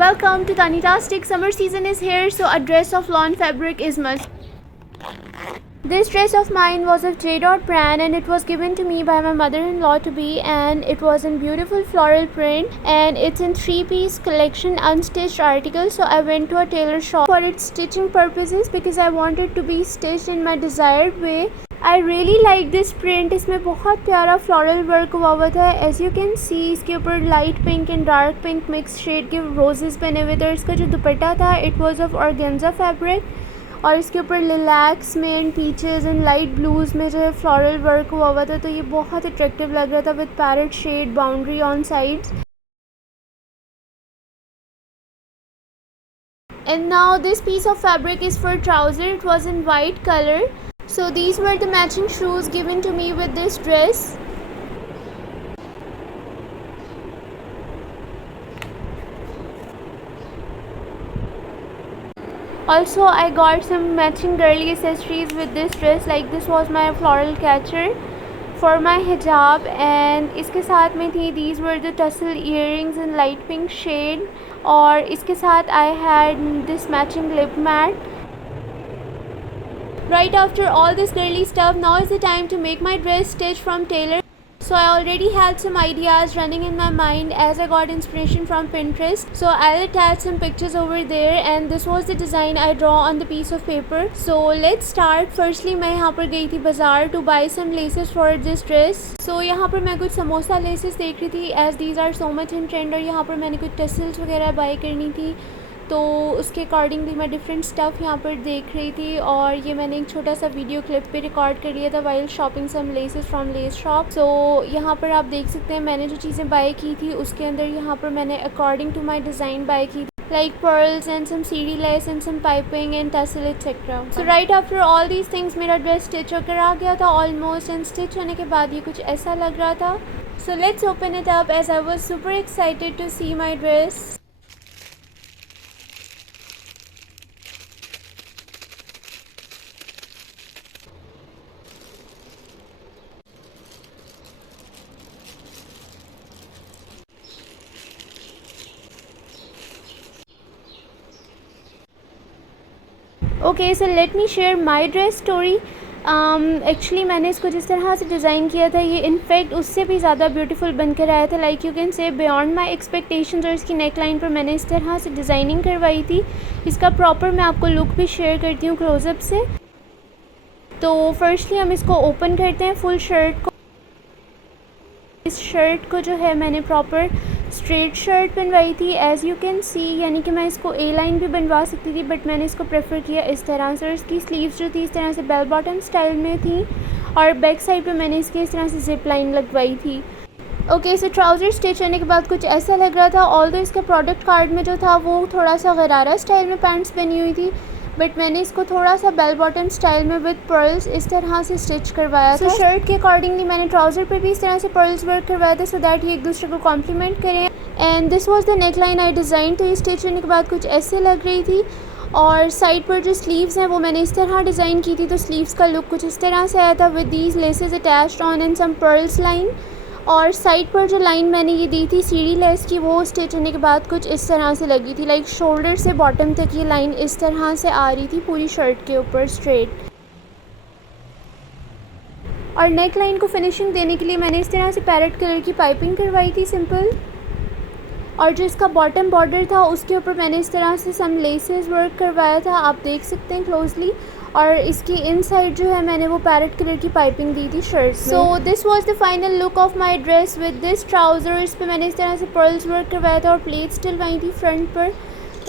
Welcome to Tanitastic. Summer season is here, so a dress of lawn fabric is must. This dress of mine was of J. Dot brand and it was given to me by my mother-in-law to be, and it was in beautiful floral print and it's in 3-piece collection unstitched article. So I went to a tailor shop for its stitching purposes because I wanted to be stitched in my desired way. I really like this print. इसमें बहुत प्यारा floral work हुआ था. As you can see इसके ऊपर light pink and dark pink mix shade के roses बने हुए थे. इसका जो दुपट्टा था it was of organza fabric और इसके ऊपर लिलैक्स में and peaches and light blues में जो है फ्लोरल वर्क हुआ था. तो ये बहुत अट्रैक्टिव लग रहा था with parrot shade boundary on sides. And now this piece of fabric is for trouser. It was in white color. So these were the matching shoes given to me with this dress. Also I got some matching girly accessories with this dress. Like this was my floral catcher for my hijab and इसके साथ में थी these were the tussle earrings in light pink shade और इसके साथ I had this matching lip mat. Right after all this girly stuff, now is the time to make my dress stitch from tailor. So I already had some ideas running in my mind as I got inspiration from Pinterest. So I'll attach some pictures over there and this was the design I draw on the piece of paper. So let's start. Firstly मैं यहाँ पर गई थी बाज़ार to buy some laces for this dress. So यहाँ पर मैं कुछ समोसा laces देख रही थी as these are so much in trend और यहाँ पर मैंने कुछ tassels वगैरह buy करनी थी. तो उसके अकॉर्डिंगली मैं डिफरेंट स्टफ़ यहाँ पर देख रही थी और ये मैंने एक छोटा सा वीडियो क्लिप पे रिकॉर्ड कर लिया था while shopping some laces from lace shop. So यहाँ पर आप देख सकते हैं मैंने जो चीज़ें बाय की थी उसके अंदर यहाँ पर मैंने according to my design by की like pearls and some CD lace and some piping and tassel etc. So right after all these things मेरा ड्रेस स्टिच होकर आ गया था ऑलमोस्ट एंड स्टिच होने के बाद ये कुछ ऐसा लग रहा था. So let's open it up as I was super excited to see my dress. Okay so let me share my dress story. Actually मैंने इसको जिस तरह से डिज़ाइन किया था ये इनफैक्ट उससे भी ज़्यादा ब्यूटीफुल बनकर आया था. Like you can say beyond my expectations. और इसकी नेक लाइन पर मैंने इस तरह से डिज़ाइनिंग करवाई थी. इसका प्रॉपर मैं आपको लुक भी शेयर करती हूँ क्लोज़अप से. तो फर्स्टली हम इसको ओपन करते हैं फुल शर्ट को. इस शर्ट को जो है मैंने प्रॉपर स्ट्रेट शर्ट बनवाई थी एज़ यू कैन सी. यानी कि मैं इसको ए लाइन भी बनवा सकती थी बट मैंने इसको प्रेफर किया इस तरह से. और इसकी स्लीव्स जो थी इस तरह से बेल बॉटम स्टाइल में थी और बैक साइड पे मैंने इसके इस तरह से जिप लाइन लगवाई थी. ओके सो ट्राउज़र स्टिच होने के बाद कुछ ऐसा लग रहा था. ऑल्दो इसका प्रोडक्ट कार्ड में जो था वो थोड़ा सा गरारा स्टाइल में पैंट्स बनी हुई थी बट मैंने इसको थोड़ा सा बेल बॉटम स्टाइल में विद पर्ल्स इस तरह से स्टिच करवाया था. शर्ट के अकॉर्डिंगली मैंने ट्राउज़र पे भी इस तरह से पर्ल्स वर्क करवाया था सो दैट ये एक दूसरे को कॉम्प्लीमेंट करें. And this was the neck line I design. तो ये स्टिच होने के बाद कुछ ऐसे लग रही थी और साइड पर जो स्लीव्स हैं वो मैंने इस तरह डिज़ाइन की थी. तो स्लीव्स का लुक कुछ इस तरह से आया था with these laces attached on and some pearls line. और साइड पर जो लाइन मैंने ये दी थी सीढ़ी लेस की वो स्टिच होने के बाद कुछ इस तरह से लगी थी. लाइक शोल्डर से बॉटम तक ये लाइन इस तरह से आ रही थी पूरी शर्ट के ऊपर स्ट्रेट. और नेक लाइन को फिनिशिंग देने के लिए मैंने इस तरह से पैरेट कलर की पाइपिंग करवाई थी सिंपल. और जो इसका बॉटम बॉर्डर था उसके ऊपर मैंने इस तरह से सम लेसेस वर्क करवाया था. आप देख सकते हैं क्लोजली. और इसकी इनसाइड जो है मैंने वो पैरेट कलर की पाइपिंग दी थी shirt. So this was the final look of my dress with this trouser. इस पे मैंने इस तरह से पर्ल्स वर्क करवाया था और प्लेट्स डलवाई थी फ्रंट पर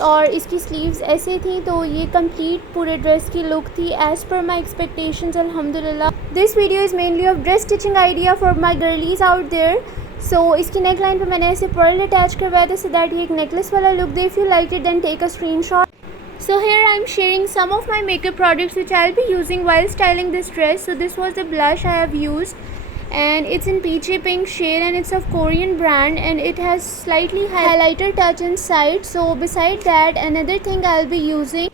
और इसकी स्लीव्स ऐसे थी. तो ये कंप्लीट पूरे ड्रेस की लुक थी एज़ पर माई एक्सपेक्टेशंस अल्हम्दुलिल्लाह. This video is mainly of dress stitching idea for my girlies out there. So इसकी नेक लाइन पर मैंने ऐसे पर्ल अटैच करवाया था सो दैट ये एक नेकलेस वाला लुक दे. If you like it then take a screenshot. So here I am sharing some of my makeup products which I will be using while styling this dress. So this was the blush I have used and it's in peachy pink shade and it's of Korean brand and it has slightly highlighter touch inside. So beside that another thing I will be using.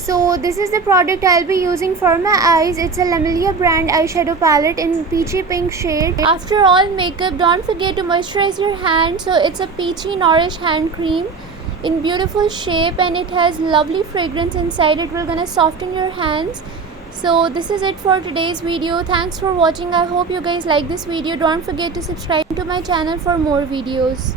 So this is the product I'll be using for my eyes. It's a Lamelia brand eyeshadow palette in peachy pink shade. After all makeup, don't forget to moisturize your hand. So it's a peachy nourish hand cream in beautiful shape, and it has lovely fragrance inside. It will gonna soften your hands. So this is it for today's video. Thanks for watching. I hope you guys like this video. Don't forget to subscribe to my channel for more videos.